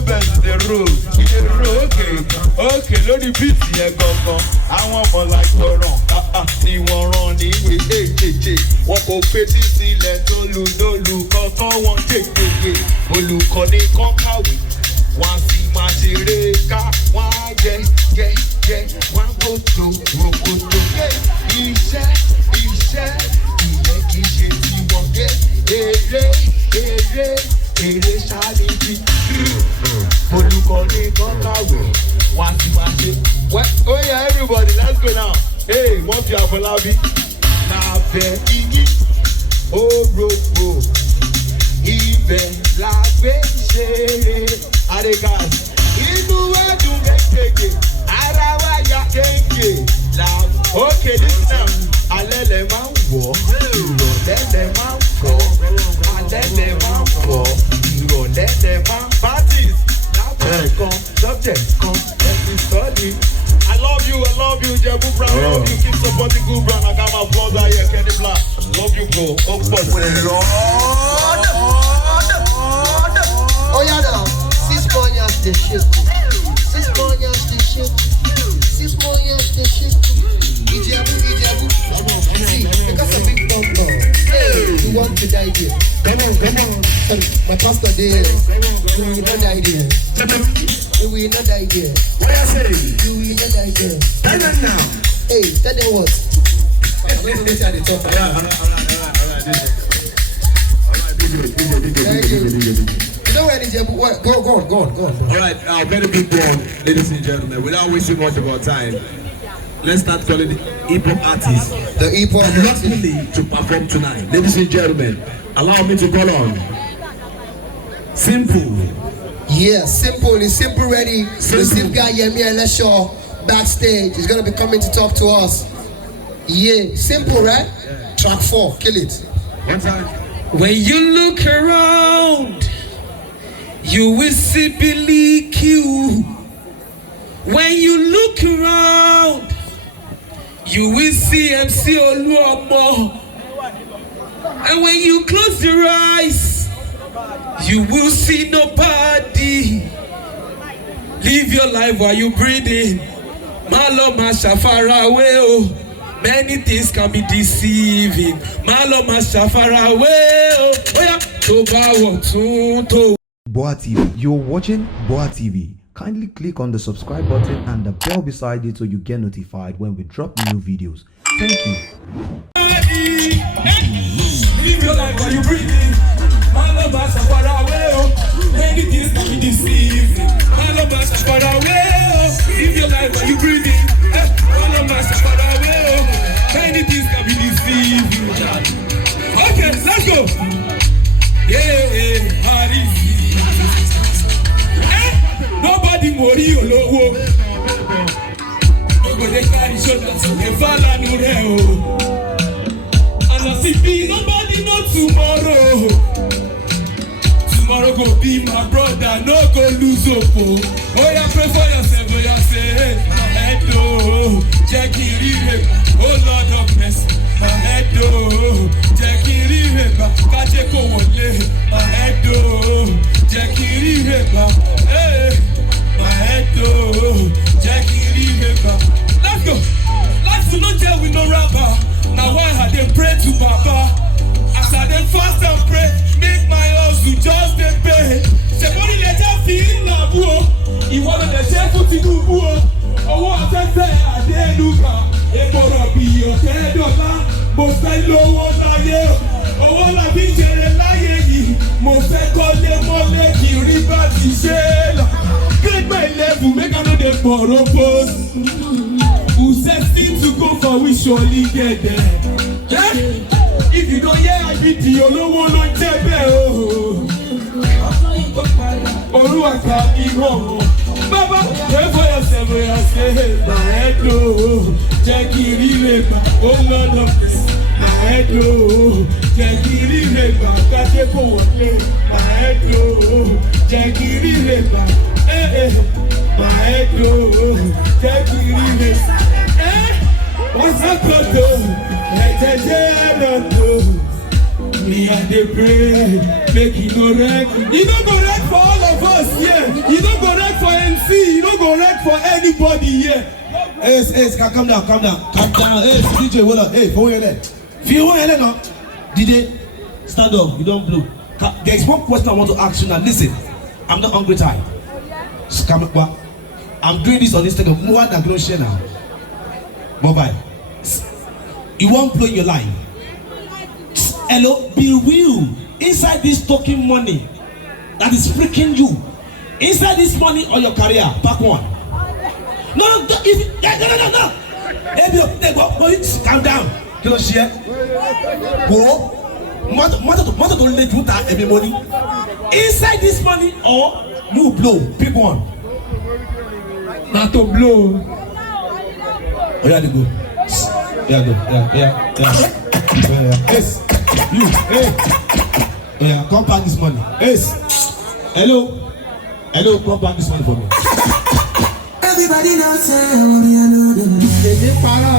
best the road. Okay, lórí bíìtì yẹn gangan. Àwọn ọmọ láìpọ̀ràn, tí wọ́n rán ní ìwé èjèèjì. Wọn kò fetí sílẹ̀ dólú kankan wọn kékeré. Olùkọ́ ní kán kàwé, wọ́n á sì máa ṣeré ká. Wọ́n á jẹ, wọ́n á gbòdò, rògbòdò. Iṣẹ́, ìyẹn kì í ṣe tiwọn gé. Èrè ṣáàlìjì. Olùkọ́ ní kán kàwé, wọ́n á sì máa ṣe. Oh yeah, everybody, let's go now. Hey, wọ́n fi Àfọlábí. Lábẹ́ igi, orógbó, ibẹ̀ la gbé ṣeré. Adegas, inú ẹ̀dùn kékèké, ara wa ya kéńké. Okay, listen now. Alẹ́ lẹ máa ń wọ̀, ìrọ̀lẹ́ lẹ máa ń fọ̀. Alẹ́ lẹ máa ń fọ̀, ìrọ̀lẹ́ lẹ máa ń parties. Lábẹ́ kan, subject kan, ẹ̀sìn study. I love you, Ijebu Brown. I love you, keep supporting good brand. I got my blood out here, Kenny Black. Love you, bro. Oh, yeah, now. 6 more years the shit. 6 more years the shit. 6 more years the shit. Ijebu. See, because of big bumper. Hey, you want to die here? Come on. Sorry, my pastor there. You will not die there. You will not die there. What I say? You will not die there. Tell them now. Hey, tell them what? I'm going to let you talk. Thank you. You know where Ijebu? Go on. Alright, very big one, ladies and gentlemen. Without wasting much of our time, let's start calling the hip-hop artists. The hip-hop artists to perform tonight. Ladies and gentlemen, allow me to call on Simple. Yeah, Simple is Simple ready. The same guy Yemi Eleshaw backstage is gonna be coming to talk to us. Yeah, Simple, right? Yeah. Track 4, kill it. One time. When you look around, you will see Billy Q. When you look around, you will see MC Oluomo. And when you close your eyes, you will see nobody. Live your life while you breathing. Malo Masha far away, oh. Many things can be deceiving. Malo Masha far away, oh. Oh yeah. GboahTv. You're watching GboahTv. Kindly click on the subscribe button and the bell beside it so you get notified when we drop new videos. Thank you. Live your life while you breathing. Malo Masha far away, oh. Many things can be deceiving. Malo Masha far away, oh. Live your life while you breathing. Malo Masha far away, oh. Many things can be deceiving. Okay, let's go. Yeah, nobody mori olowo. Nobody carry shoulders. Efala nure o. And I see nobody know tomorrow. Tomorrow go be my brother, no go lose hope. Oh yeah, pray for yourself, oh yeah, say hey, my head oh, check it, oh Lord of mercy, my head oh, check it, catch it, go away, my head oh, check it, hey, my head oh, check it, let's go. Let's do not tell with no rubber. Now why had they pray to Baba? As I then fast and pray, make my hustle just the pay. Somebody let her feel love, you want to say for to do, oh, what I say, I did look up. It gonna be your head or not, most I know what I am. Oh, what I be telling lying, most I call them all like you, river to shell. Get my level, make another borrow post. Who says things to go for, we surely get there. Yeah? If you don't hear I beat you, no one on tebe oh. Oruaka Iho. Baba, pray for yourself, I say, my head oh, check it, oh Lord of grace, my head oh, check it, catch it, my head oh, check it, my head oh, check it, what's up, me and they pray, make it correct. You don't correct for all of us, yeah. for anybody here. Hey, calm down. Hey, DJ, hold on. Hey, for your head. If you want your now, DJ, stand up. You don't blow. There's one question I want to ask you now. Listen, I'm not hungry time. I'm doing this on Instagram. More than going to share now. Mobile. You won't blow your life. Hello, be real. Inside this token money that is freaking you. Inside this money or your career, back one. No. Hey, go. Calm down. Don't share. Go. Mother don't let you that every money. Inside this money or you blow. Pick one. Not to blow. Oh, yeah, they go. Yeah. Yes. You. Hey. Yeah, come back this money. Yes. Hello, come back this money for me. Everybody knows, say, only I know them.